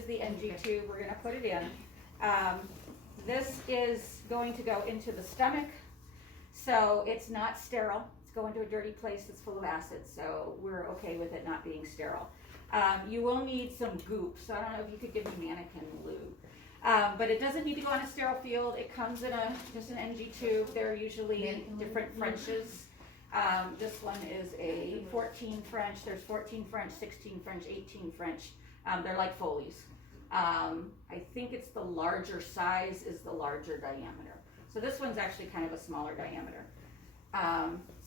is the NG tube. We're going to put it in. This is going to go into the stomach, so it's not sterile. It's going to a dirty place that's full of acid, so we're okay with it not being sterile. You will need some goop, so I don't know if you could give me mannequin lube. But it doesn't need to go on a sterile field. It comes in just an NG tube. They're usually different Frenches. This one is a 14 French. There's 14 French, 16 French, 18 French. They're like Foley's. I think it's the larger size is the larger diameter. So this one's actually kind of a smaller diameter.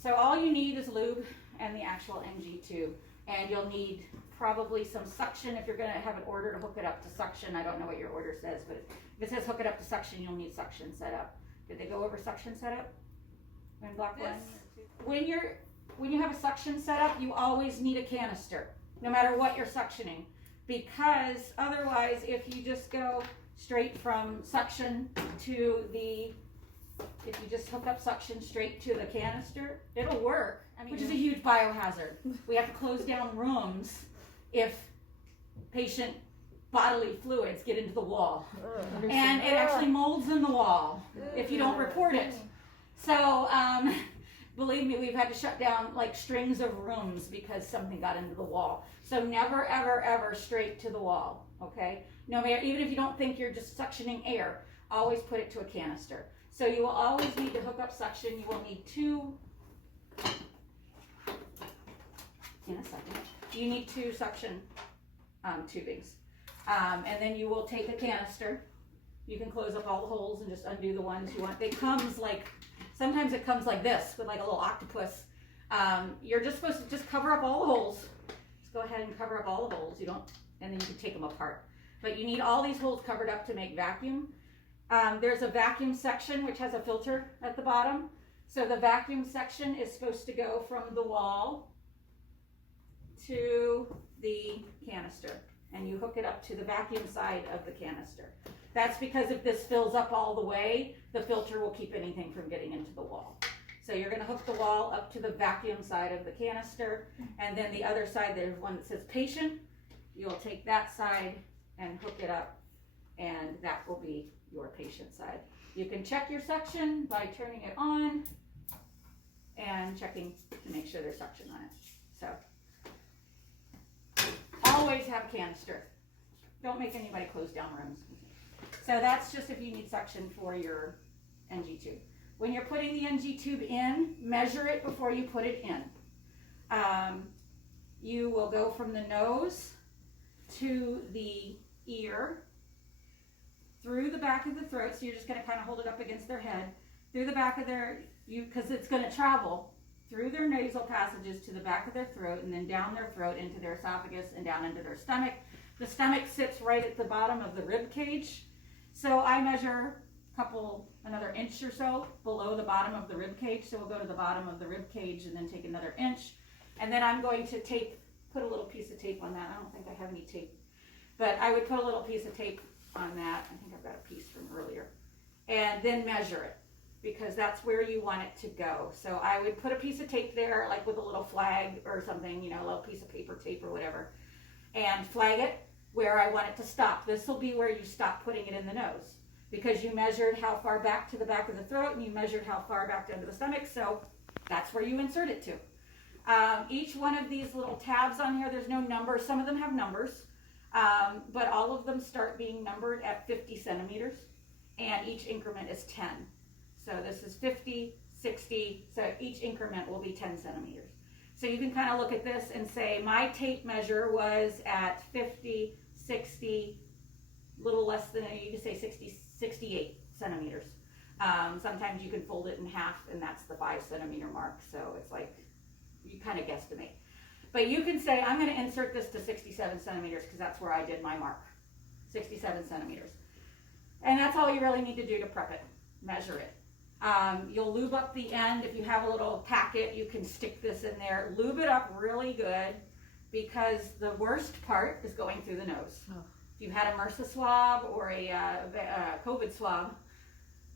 So all you need is lube and the actual NG tube. And you'll need probably some suction if you're going to have an order to hook it up to suction. I don't know what your order says, but if it says hook it up to suction, you'll need suction setup. Did they go over suction setup in block one? When you have a suction setup, you always need a canister, no matter what you're suctioning, because otherwise, if you just go straight from suction to if you just hook up suction straight to the canister, it'll work, which is a huge biohazard. We have to close down rooms if patient bodily fluids get into the wall. And it actually molds in the wall if you don't report it. So, believe me, we've had to shut down like strings of rooms because something got into the wall. So never, ever, ever straight to the wall, okay? No matter, even if you don't think you're just suctioning air, always put it to a canister. So you will always need to hook up suction. You will need two, in a second, you need two suction tubings. And then you will take a canister. You can close up all the holes and just undo the ones you want. It comes like, sometimes it comes like this with like a little octopus. You're just supposed to just cover up all the holes. Just go ahead and cover up all the holes. You don't, and then you can take them apart. But you need all these holes covered up to make vacuum. There's a vacuum section which has a filter at the bottom. So the vacuum section is supposed to go from the wall to the canister. And you hook it up to the vacuum side of the canister. That's because if this fills up all the way, the filter will keep anything from getting into the wall. So you're going to hook the wall up to the vacuum side of the canister, and then the other side, there's one that says patient. You'll take that side and hook it up, and that will be your patient side. You can check your suction by turning it on and checking to make sure there's suction on it. So always have a canister. Don't make anybody close down rooms. So that's just if you need suction for your NG tube. When you're putting the NG tube in, measure it before you put it in. You will go from the nose to the ear, through the back of the throat, so you're just going to kind of hold it up against their head, through the back of because it's going to travel through their nasal passages to the back of their throat, and then down their throat into their esophagus and down into their stomach. The stomach sits right at the bottom of the rib cage. So I measure another inch or so below the bottom of the rib cage. So we'll go to the bottom of the rib cage and then take another inch. And then I'm going to put a little piece of tape on that. I don't think I have any tape, but I would put a little piece of tape on that. I think I've got a piece from earlier. And then measure it, because that's where you want it to go. So I would put a piece of tape there, like with a little flag or something, a little piece of paper tape or whatever, and flag it where I want it to stop. This will be where you stop putting it in the nose, because you measured how far back to the back of the throat and you measured how far back into the stomach, so that's where you insert it to. Each one of these little tabs on here, there's no numbers. Some of them have numbers, but all of them start being numbered at 50 centimeters, and each increment is 10. So this is 50, 60, so each increment will be 10 centimeters. So you can kind of look at this and say, my tape measure was at 50, 60, little less than, you can say 60, 68 centimeters. Sometimes you can fold it in half, and that's the 5 centimeter mark. So it's like, you kind of guesstimate. But you can say, I'm going to insert this to 67 centimeters because that's where I did my mark, 67 centimeters. And that's all you really need to do to prep it, measure it. You'll lube up the end. If you have a little packet, you can stick this in there. Lube it up really good, because the worst part is going through the nose. Oh. If you've had a MRSA swab or a COVID swab,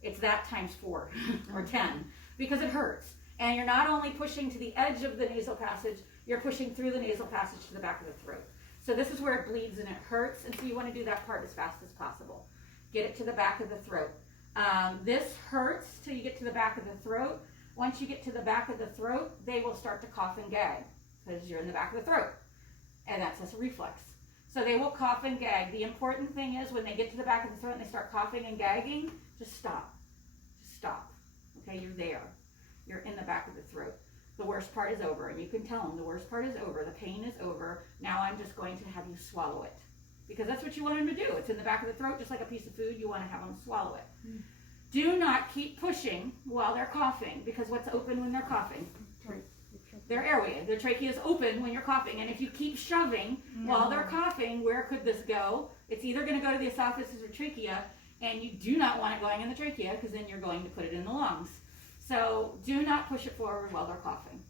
it's that times 4 or 10, because it hurts. And you're not only pushing to the edge of the nasal passage, you're pushing through the nasal passage to the back of the throat. So this is where it bleeds and it hurts, and so you want to do that part as fast as possible. Get it to the back of the throat. This hurts till you get to the back of the throat. Once you get to the back of the throat, they will start to cough and gag because you're in the back of the throat, and that's a reflex. So they will cough and gag. The important thing is when they get to the back of the throat and they start coughing and gagging, just stop. Just stop. Okay, you're there. You're in the back of the throat. The worst part is over, and you can tell them the worst part is over. The pain is over. Now I'm just going to have you swallow it, because that's what you want them to do. It's in the back of the throat, just like a piece of food. You want to have them swallow it. Mm. Do not keep pushing while they're coughing, because what's open when they're coughing? Their airway. Their trachea is open when you're coughing, and if you keep shoving while they're coughing, where could this go? It's either going to go to the esophagus or trachea, and you do not want it going in the trachea, because then you're going to put it in the lungs. So do not push it forward while they're coughing.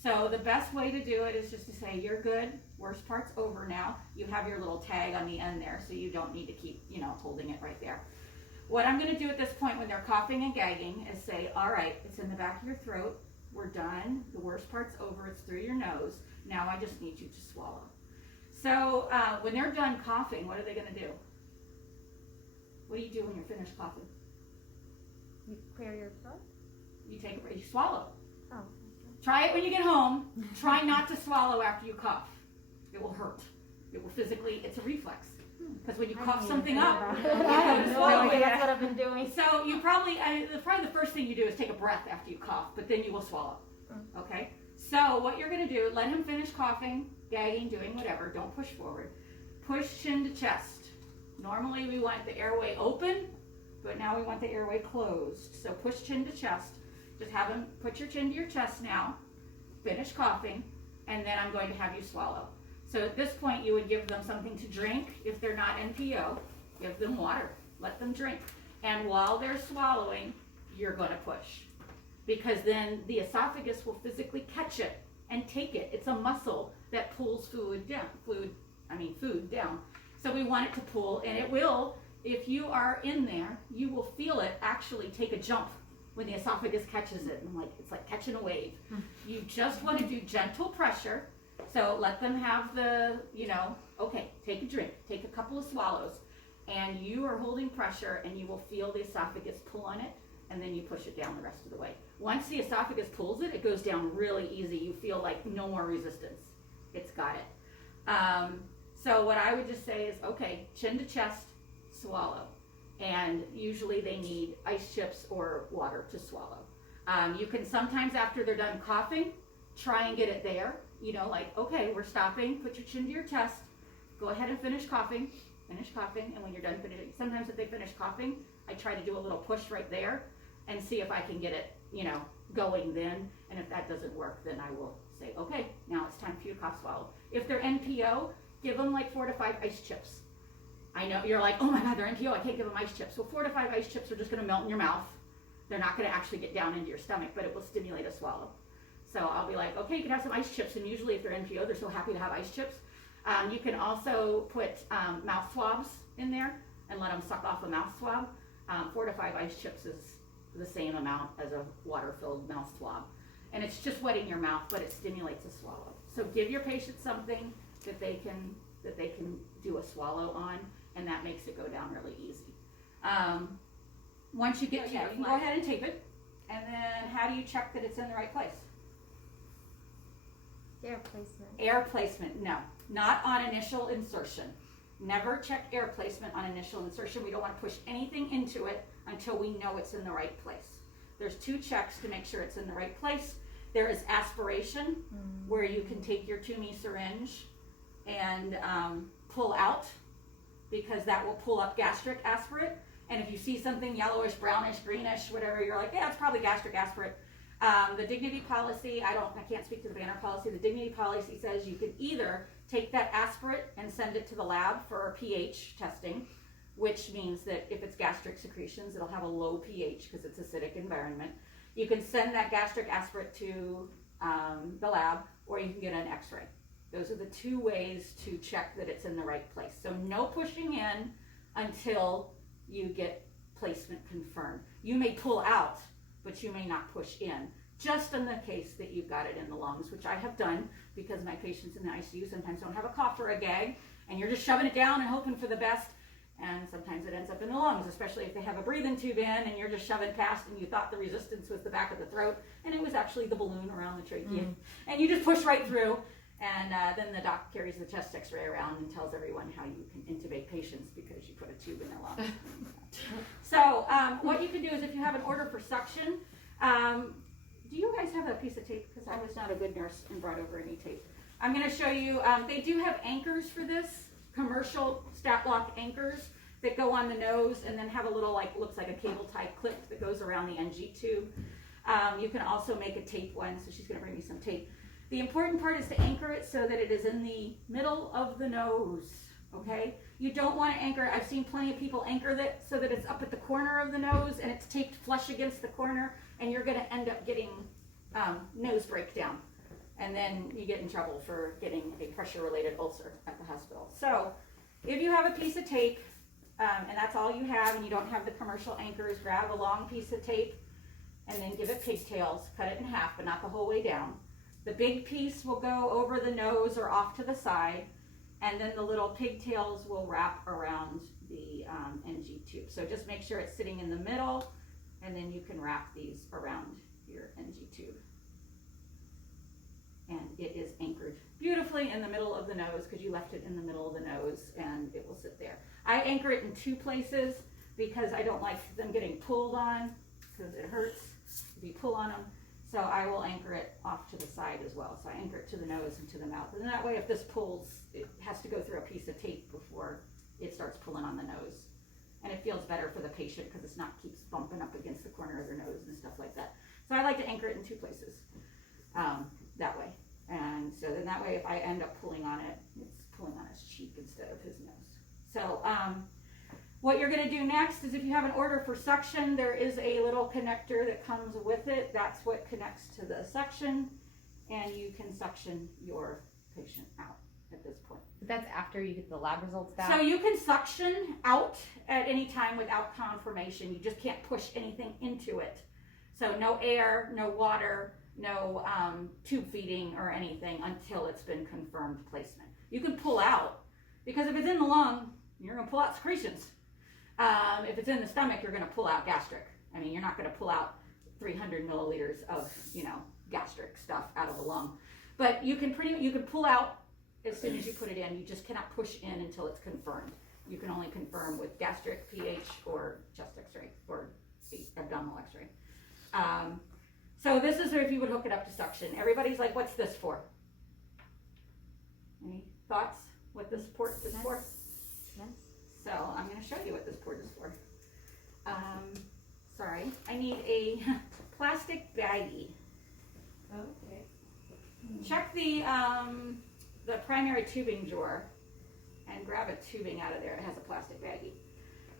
So the best way to do it is just to say, you're good, worst part's over now. You have your little tag on the end there, so you don't need to keep, holding it right there. What I'm going to do at this point when they're coughing and gagging is say, all right, it's in the back of your throat. We're done. The worst part's over. It's through your nose. Now I just need you to swallow. So when they're done coughing, what are they going to do? What do you do when you're finished coughing? You clear your throat? You take a breath. You swallow. Oh. Try it when you get home. Try not to swallow after you cough. It will hurt. It will physically, it's a reflex. Because when you cough something up, you have to swallow it. That's what I've been doing. So you probably the first thing you do is take a breath after you cough, but then you will swallow. Okay? So what you're going to do, let him finish coughing, gagging, doing whatever. Don't push forward. Push chin to chest. Normally we want the airway open, but now we want the airway closed. So push chin to chest. Just have him put your chin to your chest now, finish coughing, and then I'm going to have you swallow. So at this point, you would give them something to drink. If they're not NPO, give them water. Let them drink. And while they're swallowing, you're going to push. Because then the esophagus will physically catch it and take it. It's a muscle that pulls food down. So we want it to pull, and it will, if you are in there, you will feel it actually take a jump when the esophagus catches it. And it's like catching a wave. You just want to do gentle pressure. So let them have the, okay, take a drink, take a couple of swallows, and you are holding pressure, and you will feel the esophagus pull on it, and then you push it down the rest of the way. Once the esophagus pulls it, it goes down really easy. You feel like no more resistance. It's got it. So what I would just say is, okay, chin to chest, swallow. And usually they need ice chips or water to swallow. You can sometimes, after they're done coughing, try and get it there. Okay, we're stopping, put your chin to your chest, go ahead and finish coughing, and when you're done finishing, sometimes if they finish coughing, I try to do a little push right there and see if I can get it, going then, and if that doesn't work, then I will say, okay, now it's time for you to cough swallow. If they're NPO, give them like 4 to 5 ice chips. I know, you're like, oh my God, they're NPO, I can't give them ice chips. Well, 4 to 5 ice chips are just gonna melt in your mouth. They're not gonna actually get down into your stomach, but it will stimulate a swallow. So I'll be like, okay, you can have some ice chips, and usually if they're NPO, they're so happy to have ice chips. You can also put mouth swabs in there and let them suck off a mouth swab. 4 to 5 ice chips is the same amount as a water-filled mouth swab. And it's just wetting your mouth, but it stimulates a swallow. So give your patient something that they can do a swallow on, and that makes it go down really easy. Once you get to it, you can go ahead and tape it. And then how do you check that it's in the right place? Air placement. Air placement, no. Not on initial insertion. Never check air placement on initial insertion. We don't want to push anything into it until we know it's in the right place. There's 2 checks to make sure it's in the right place. There is aspiration, where you can take your Toomey syringe and pull out, because that will pull up gastric aspirate. And if you see something yellowish, brownish, greenish, whatever, you're like, yeah, it's probably gastric aspirate. The dignity policy, I can't speak to the Banner policy. The dignity policy says you can either take that aspirate and send it to the lab for pH testing, which means that if it's gastric secretions, it'll have a low pH because it's acidic environment. You can send that gastric aspirate to the lab, or you can get an x-ray. Those are the 2 ways to check that it's in the right place. So no pushing in until you get placement confirmed. You may pull out, but you may not push in. just in the case that you've got it in the lungs, which I have done because my patients in the ICU sometimes don't have a cough or a gag, and you're just shoving it down and hoping for the best, and sometimes it ends up in the lungs, especially if they have a breathing tube in and you're just shoving past and you thought the resistance was the back of the throat, and it was actually the balloon around the trachea, and you just push right through, and then the doc carries the chest x-ray around and tells everyone how you can intubate patients because you put a tube in their lungs. So what you can do is if you have an order for suction, do you guys have a piece of tape? Because I was not a good nurse and brought over any tape. I'm going to show you, they do have anchors for this, commercial stat-lock anchors that go on the nose and then have a little, like, looks like a cable tie clip that goes around the NG tube. You can also make a tape one, so she's going to bring me some tape. The important part is to anchor it so that it is in the middle of the nose, okay? You don't want to anchor, I've seen plenty of people anchor that so that it's up at the corner of the nose and it's taped flush against the corner, and you're going to end up getting nose breakdown. And then you get in trouble for getting a pressure-related ulcer at the hospital. So if you have a piece of tape, and that's all you have, and you don't have the commercial anchors, grab a long piece of tape and then give it pigtails, cut it in half, but not the whole way down. The big piece will go over the nose or off to the side, and then the little pigtails will wrap around the NG tube. So just make sure it's sitting in the middle, and then you can wrap these around your NG tube. And it is anchored beautifully in the middle of the nose because you left it in the middle of the nose, and it will sit there. I anchor it in 2 places because I don't like them getting pulled on because it hurts if you pull on them. So I will anchor it off to the side as well. So I anchor it to the nose and to the mouth. And that way if this pulls, it has to go through a piece of tape before it starts pulling on the nose. And it feels better for the patient because it's not keeps bumping up against the corner of their nose and stuff like that. So I like to anchor it in 2 places that way. And so then that way if I end up pulling on it, it's pulling on his cheek instead of his nose. So what you're going to do next is if you have an order for suction, there is a little connector that comes with it. That's what connects to the suction, and you can suction your patient out at this point. But that's after you get the lab results back? So you can suction out at any time without confirmation. You just can't push anything into it. So no air, no water, no tube feeding or anything until it's been confirmed placement. You can pull out, because if it's in the lung, you're going to pull out secretions. If it's in the stomach, you're going to pull out gastric. I mean, you're not going to pull out 300 milliliters of, gastric stuff out of the lung. But you can pull out as soon as you put it in. You just cannot push in until it's confirmed. You can only confirm with gastric, pH, or chest x-ray, or abdominal x-ray. So this is if you would hook it up to suction. Everybody's like, what's this for? Any thoughts what this port is for? Yes. So I'm going to show you what this port is for. Sorry, I need a plastic baggie. Okay. Check the primary tubing drawer and grab a tubing out of there. It has a plastic baggie.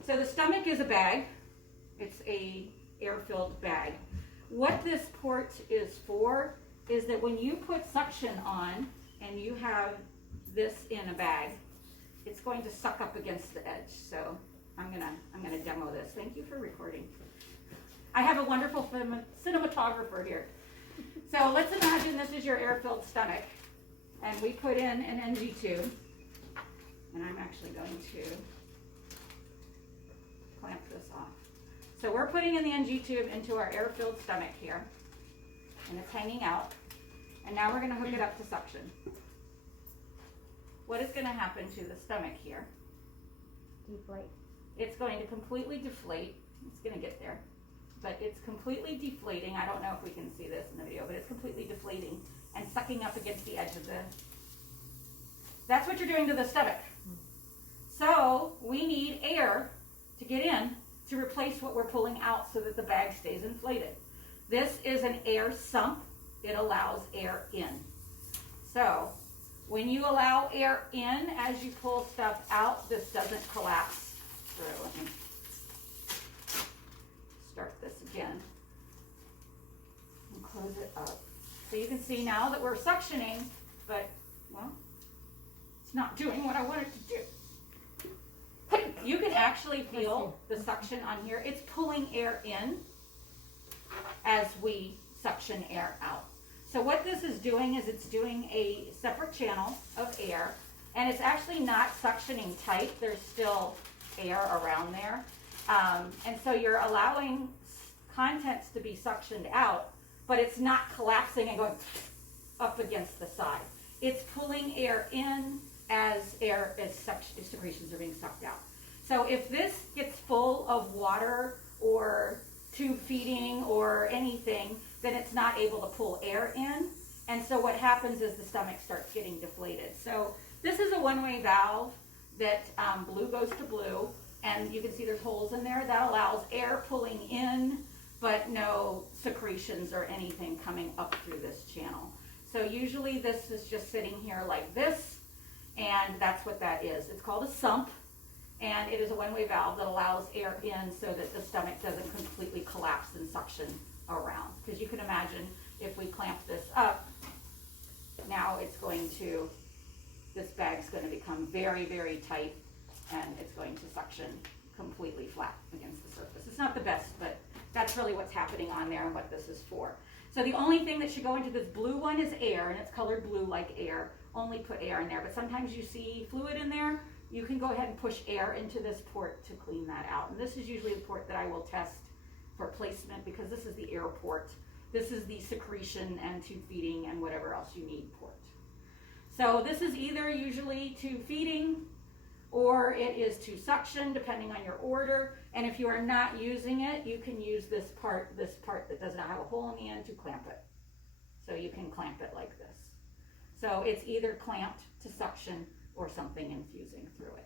So the stomach is a bag. It's a air-filled bag. What this port is for is that when you put suction on and you have this in a bag, it's going to suck up against the edge. So I'm gonna demo this. Thank you for recording. I have a wonderful cinematographer here. So let's imagine this is your air-filled stomach, and we put in an NG tube, and I'm actually going to clamp this off. So we're putting in the NG tube into our air-filled stomach here, and it's hanging out, and now we're going to hook it up to suction. What is going to happen to the stomach here? Deflate. It's going to completely deflate. It's going to get there, but it's completely deflating. I don't know if we can see this in the video, but it's completely deflating and sucking up against the edge of the... That's what you're doing to the stomach. So we need air to get in to replace what we're pulling out so that the bag stays inflated. This is an air sump. It allows air in. So when you allow air in as you pull stuff out, this doesn't collapse through. Let me start this again and close it up. So you can see now that we're suctioning, but, well, it's not doing what I want it to do. You can actually feel the suction on here. It's pulling air in as we suction air out. So what this is doing is it's doing a separate channel of air, and it's actually not suctioning tight. There's still air around there. And so you're allowing contents to be suctioned out, but it's not collapsing and going up against the side. It's pulling air in as secretions are being sucked out. So if this gets full of water or tube feeding or anything, then it's not able to pull air in. And so what happens is the stomach starts getting deflated. So this is a one-way valve that blue goes to blue, and you can see there's holes in there. That allows air pulling in, but no secretions or anything coming up through this channel. So usually this is just sitting here like this, and that's what that is. It's called a sump, and it is a one-way valve that allows air in so that the stomach doesn't completely collapse and suction around. Because you can imagine if we clamp this up, now it's going to, this bag's going to become very, very tight, and it's going to suction completely flat against the surface. It's not the best, but that's really what's happening on there and what this is for. So the only thing that should go into this blue one is air, and it's colored blue like air. Only put air in there, but sometimes you see fluid in there. You can go ahead and push air into this port to clean that out. And this is usually the port that I will test for placement, because this is the air port. This is the secretion and tube feeding and whatever else you need port. So this is either usually tube feeding or it is to suction, depending on your order. And if you are not using it, you can use this part that does not have a hole in the end, to clamp it. So you can clamp it like this. So it's either clamped to suction or something infusing through it.